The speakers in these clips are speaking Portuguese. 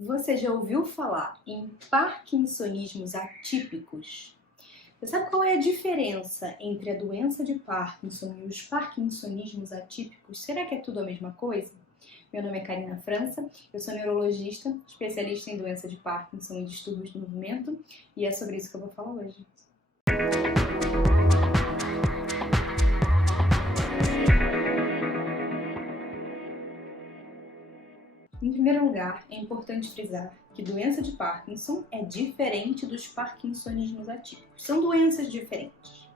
Você já ouviu falar em parkinsonismos atípicos? Você sabe qual é a diferença entre a doença de Parkinson e os parkinsonismos atípicos? Será que é tudo a mesma coisa? Meu nome é Karina França, eu sou neurologista, especialista em doença de Parkinson e distúrbios do movimento, e é sobre isso que eu vou falar hoje. Em primeiro lugar, é importante frisar que doença de Parkinson é diferente dos parkinsonismos atípicos. São doenças diferentes.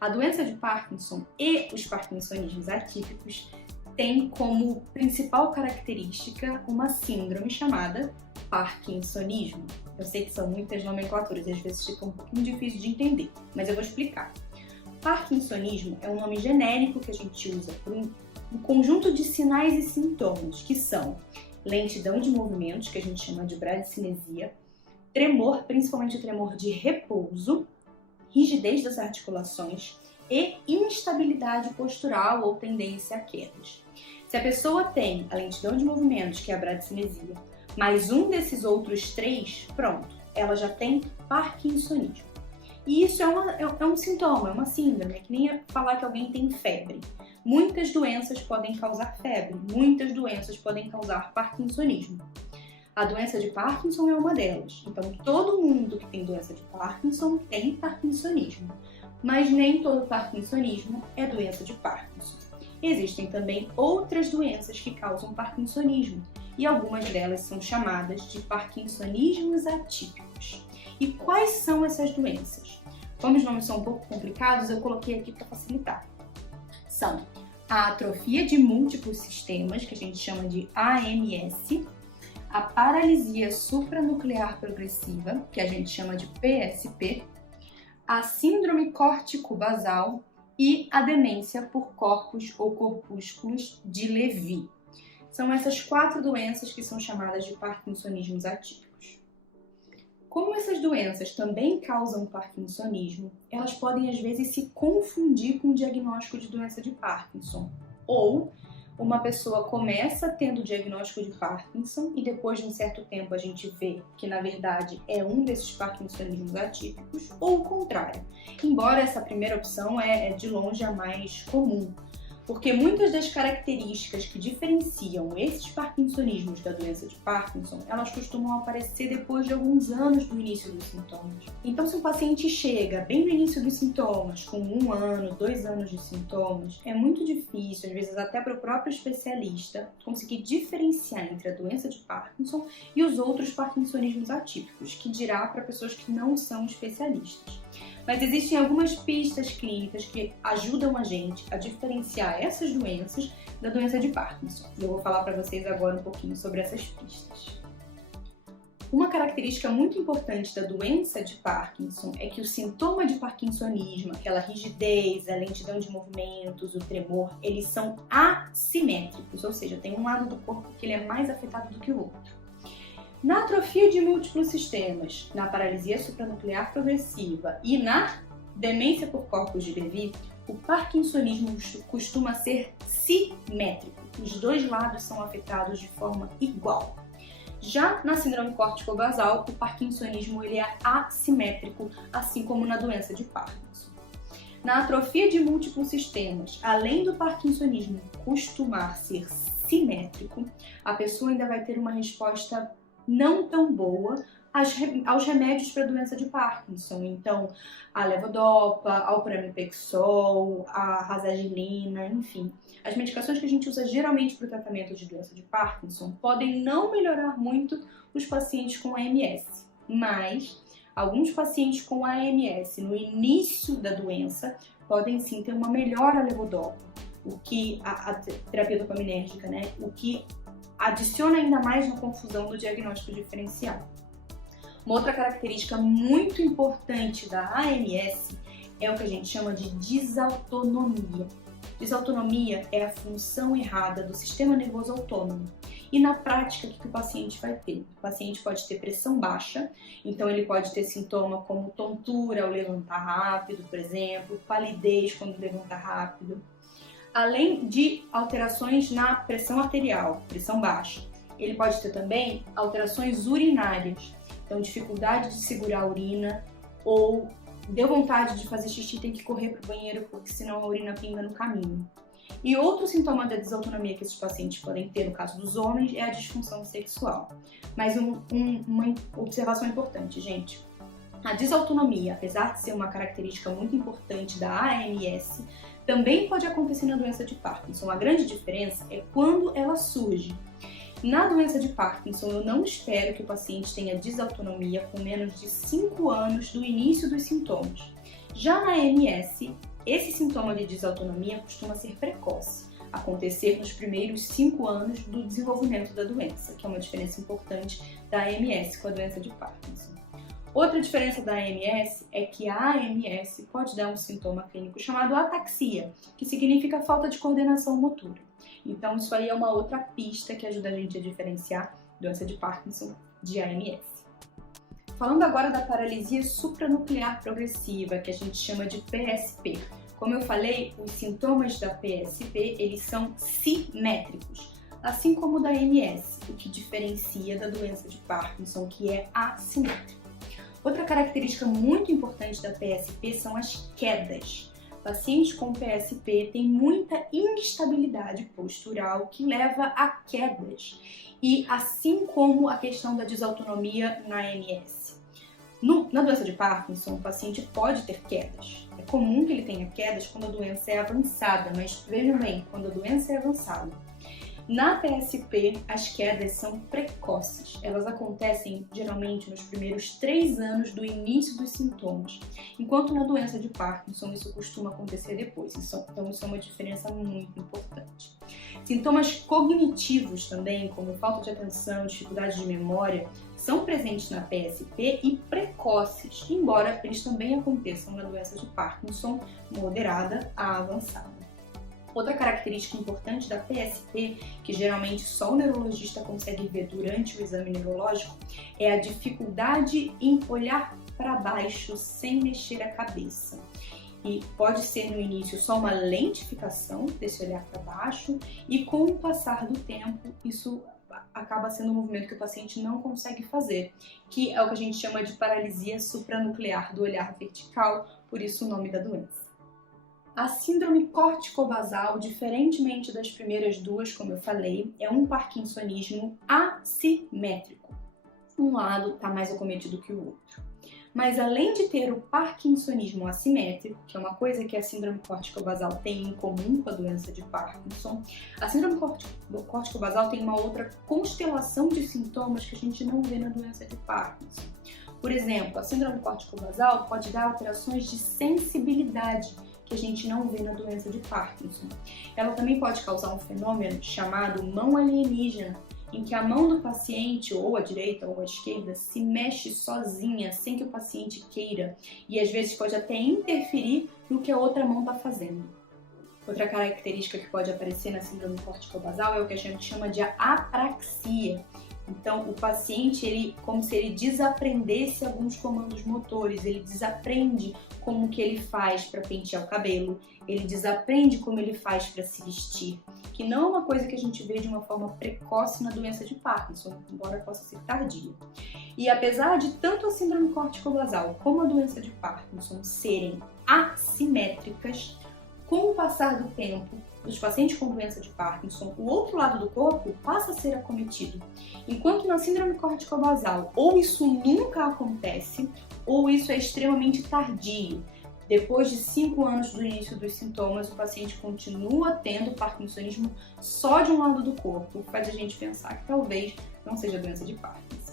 A doença de Parkinson e os parkinsonismos atípicos têm como principal característica uma síndrome chamada parkinsonismo. Eu sei que são muitas nomenclaturas e às vezes fica um pouquinho difícil de entender, mas eu vou explicar. Parkinsonismo é um nome genérico que a gente usa para um conjunto de sinais e sintomas que são lentidão de movimentos, que a gente chama de bradicinesia, tremor, principalmente o tremor de repouso, rigidez das articulações e instabilidade postural ou tendência a quedas. Se a pessoa tem a lentidão de movimentos, que é a bradicinesia, mais um desses outros três, pronto, ela já tem parkinsonismo. E isso é um sintoma, é uma síndrome, é que nem falar que alguém tem febre. Muitas doenças podem causar febre, muitas doenças podem causar parkinsonismo. A doença de Parkinson é uma delas. Então, todo mundo que tem doença de Parkinson tem parkinsonismo. Mas nem todo parkinsonismo é doença de Parkinson. Existem também outras doenças que causam parkinsonismo, e algumas delas são chamadas de parkinsonismos atípicos. E quais são essas doenças? Como os nomes são um pouco complicados, eu coloquei aqui para facilitar. São a atrofia de múltiplos sistemas, que a gente chama de AMS, a paralisia supranuclear progressiva, que a gente chama de PSP, a síndrome córtico-basal e a demência por corpos ou corpúsculos de Lewy. São essas 4 doenças que são chamadas de parkinsonismos atípicos. Como essas doenças também causam parkinsonismo, elas podem às vezes se confundir com o diagnóstico de doença de Parkinson. Ou uma pessoa começa tendo o diagnóstico de Parkinson e depois de um certo tempo a gente vê que na verdade é um desses parkinsonismos atípicos, ou o contrário. Embora essa primeira opção é de longe a mais comum. Porque muitas das características que diferenciam esses parkinsonismos da doença de Parkinson, elas costumam aparecer depois de alguns anos do início dos sintomas. Então, se um paciente chega bem no início dos sintomas, com 1 ano, 2 anos de sintomas, é muito difícil, às vezes até para o próprio especialista, conseguir diferenciar entre a doença de Parkinson e os outros parkinsonismos atípicos, que dirá para pessoas que não são especialistas. Mas existem algumas pistas clínicas que ajudam a gente a diferenciar essas doenças da doença de Parkinson. E eu vou falar para vocês agora um pouquinho sobre essas pistas. Uma característica muito importante da doença de Parkinson é que o sintoma de parkinsonismo, aquela rigidez, a lentidão de movimentos, o tremor, eles são assimétricos, ou seja, tem um lado do corpo que ele é mais afetado do que o outro. Na atrofia de múltiplos sistemas, na paralisia supranuclear progressiva e na demência por corpos de Lewy, o parkinsonismo costuma ser simétrico. Os dois lados são afetados de forma igual. Já na síndrome córtico-basal, o parkinsonismo ele é assimétrico, assim como na doença de Parkinson. Na atrofia de múltiplos sistemas, além do parkinsonismo costumar ser simétrico, a pessoa ainda vai ter uma resposta não tão boa aos remédios para a doença de Parkinson. Então, a levodopa, ao pramipexol, a rasagiline, enfim. As medicações que a gente usa geralmente para o tratamento de doença de Parkinson podem não melhorar muito os pacientes com AMS, mas alguns pacientes com AMS no início da doença podem sim ter uma melhora à levodopa, o que a terapia dopaminérgica, né? O que adiciona ainda mais na confusão do diagnóstico diferencial. Uma outra característica muito importante da AMS é o que a gente chama de desautonomia. Desautonomia é a função errada do sistema nervoso autônomo. E na prática, o que o paciente vai ter? O paciente pode ter pressão baixa, então ele pode ter sintoma como tontura ao levantar rápido, por exemplo, palidez quando levanta rápido. Além de alterações na pressão arterial, pressão baixa, Ele pode ter também alterações urinárias, então dificuldade de segurar a urina ou deu vontade de fazer xixi, tem que correr para o banheiro porque senão a urina pinga no caminho. E outro sintoma da desautonomia que esses pacientes podem ter, no caso dos homens, é a disfunção sexual. Mas uma observação importante, gente. A desautonomia, apesar de ser uma característica muito importante da AMS, também pode acontecer na doença de Parkinson. A grande diferença é quando ela surge. Na doença de Parkinson, eu não espero que o paciente tenha desautonomia com menos de 5 anos do início dos sintomas. Já na AMS, esse sintoma de desautonomia costuma ser precoce, acontecer nos primeiros 5 anos do desenvolvimento da doença, que é uma diferença importante da AMS com a doença de Parkinson. Outra diferença da AMS é que a AMS pode dar um sintoma clínico chamado ataxia, que significa falta de coordenação motora. Então isso aí é uma outra pista que ajuda a gente a diferenciar doença de Parkinson de AMS. Falando agora da paralisia supranuclear progressiva, que a gente chama de PSP. Como eu falei, os sintomas da PSP, eles são simétricos, assim como o da AMS, o que diferencia da doença de Parkinson, que é assimétrico. Outra característica muito importante da PSP são as quedas. Pacientes com PSP têm muita instabilidade postural que leva a quedas, e assim como a questão da desautonomia na AMS. Na doença de Parkinson, o paciente pode ter quedas. É comum que ele tenha quedas quando a doença é avançada, mas vejam bem, quando a doença é avançada. Na PSP, as quedas são precoces. Elas acontecem geralmente nos primeiros 3 anos do início dos sintomas, enquanto na doença de Parkinson isso costuma acontecer depois. Então isso é uma diferença muito importante. Sintomas cognitivos também, como falta de atenção, dificuldade de memória, são presentes na PSP e precoces, embora eles também aconteçam na doença de Parkinson moderada a avançada. Outra característica importante da PSP, que geralmente só o neurologista consegue ver durante o exame neurológico, é a dificuldade em olhar para baixo sem mexer a cabeça. E pode ser no início só uma lentificação desse olhar para baixo, e com o passar do tempo isso acaba sendo um movimento que o paciente não consegue fazer, que é o que a gente chama de paralisia supranuclear do olhar vertical, por isso o nome da doença. A síndrome córtico-basal, diferentemente das primeiras duas, como eu falei, é um parkinsonismo assimétrico. Um lado está mais acometido que o outro. Mas além de ter o parkinsonismo assimétrico, que é uma coisa que a síndrome córtico-basal tem em comum com a doença de Parkinson, a síndrome córtico-basal tem uma outra constelação de sintomas que a gente não vê na doença de Parkinson. Por exemplo, a síndrome córtico-basal pode dar alterações de sensibilidade, que a gente não vê na doença de Parkinson. Ela também pode causar um fenômeno chamado mão alienígena, em que a mão do paciente, ou a direita ou a esquerda, se mexe sozinha, sem que o paciente queira, e às vezes pode até interferir no que a outra mão está fazendo. Outra característica que pode aparecer na síndrome córtico-basal é o que a gente chama de apraxia. Então, o paciente, como se ele desaprendesse alguns comandos motores, ele desaprende como que ele faz para pentear o cabelo, ele desaprende como ele faz para se vestir, que não é uma coisa que a gente vê de uma forma precoce na doença de Parkinson, embora possa ser tardia. E apesar de tanto a síndrome córtico-basal como a doença de Parkinson serem assimétricas, com o passar do tempo, dos pacientes com doença de Parkinson, o outro lado do corpo passa a ser acometido. Enquanto na síndrome córtico-basal, ou isso nunca acontece, ou isso é extremamente tardio. Depois de 5 anos do início dos sintomas, o paciente continua tendo parkinsonismo só de um lado do corpo, faz a gente pensar que talvez não seja doença de Parkinson.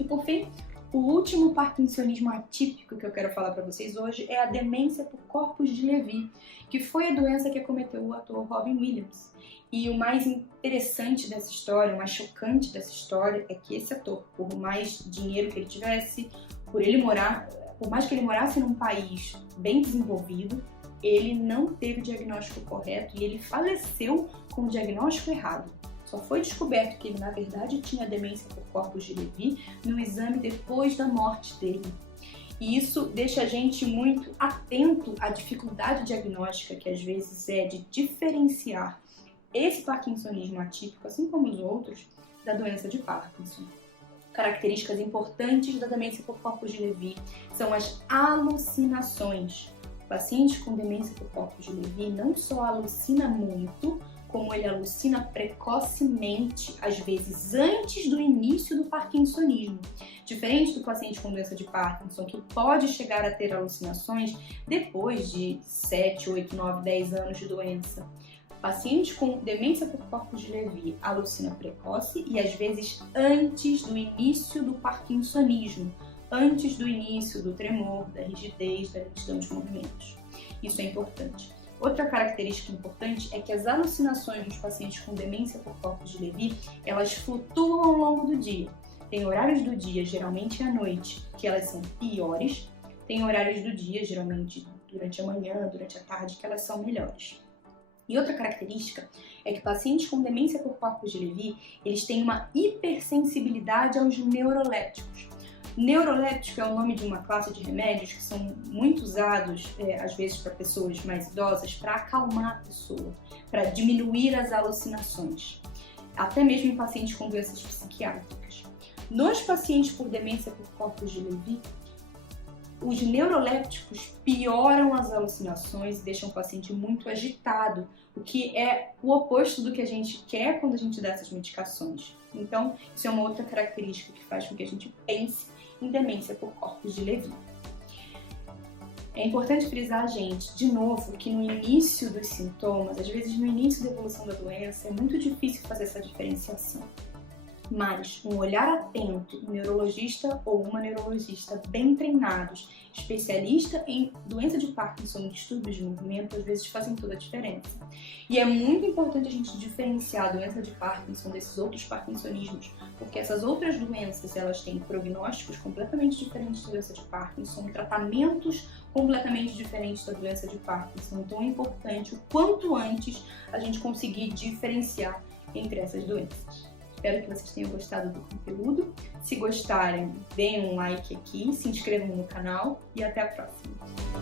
E por fim, o último parkinsonismo atípico que eu quero falar para vocês hoje é a demência por corpus de Levy, que foi a doença que acometeu o ator Robin Williams. E o mais interessante dessa história, o mais chocante dessa história é que esse ator, por mais dinheiro que ele tivesse, por mais que ele morasse num país bem desenvolvido, ele não teve o diagnóstico correto e ele faleceu com o diagnóstico errado. Só foi descoberto que ele, na verdade, tinha demência por corpus de Levy no exame depois da morte dele. E isso deixa a gente muito atento à dificuldade diagnóstica que às vezes é de diferenciar esse parkinsonismo atípico, assim como os outros, da doença de Parkinson. Características importantes da demência por corpos de Levy são as alucinações. O paciente com demência por corpos de Levy não só alucina muito, como ele alucina precocemente, às vezes antes do início do parkinsonismo. Diferente do paciente com doença de Parkinson, que pode chegar a ter alucinações depois de 7, 8, 9, 10 anos de doença. Paciente com demência por corpos de Levy alucina precoce e às vezes antes do início do parkinsonismo, antes do início do tremor, da rigidez, da lentidão de movimentos. Isso é importante. Outra característica importante é que as alucinações dos pacientes com demência por corpos de Levy, elas flutuam ao longo do dia. Tem horários do dia, geralmente à noite, que elas são piores. Tem horários do dia, geralmente durante a manhã, durante a tarde, que elas são melhores. E outra característica é que pacientes com demência por corpos de Levy, eles têm uma hipersensibilidade aos neurolépticos. Neuroléptico é o nome de uma classe de remédios que são muito usados, às vezes, para pessoas mais idosas, para acalmar a pessoa, para diminuir as alucinações, até mesmo em pacientes com doenças psiquiátricas. Nos pacientes por demência por corpos de Levy, os neurolépticos pioram as alucinações e deixam o paciente muito agitado, o que é o oposto do que a gente quer quando a gente dá essas medicações. Então, isso é uma outra característica que faz com que a gente pense em demência por corpos de Levy. É importante frisar, gente, de novo, que no início dos sintomas, às vezes no início da evolução da doença, é muito difícil fazer essa diferenciação. Mas um olhar atento, um neurologista ou uma neurologista bem treinados, especialista em doença de Parkinson e distúrbios de movimento, às vezes fazem toda a diferença. E é muito importante a gente diferenciar a doença de Parkinson desses outros parkinsonismos, porque essas outras doenças, elas têm prognósticos completamente diferentes da doença de Parkinson, tratamentos completamente diferentes da doença de Parkinson. Então é importante o quanto antes a gente conseguir diferenciar entre essas doenças. Espero que vocês tenham gostado do conteúdo. Se gostarem, deem um like aqui, se inscrevam no canal e até a próxima!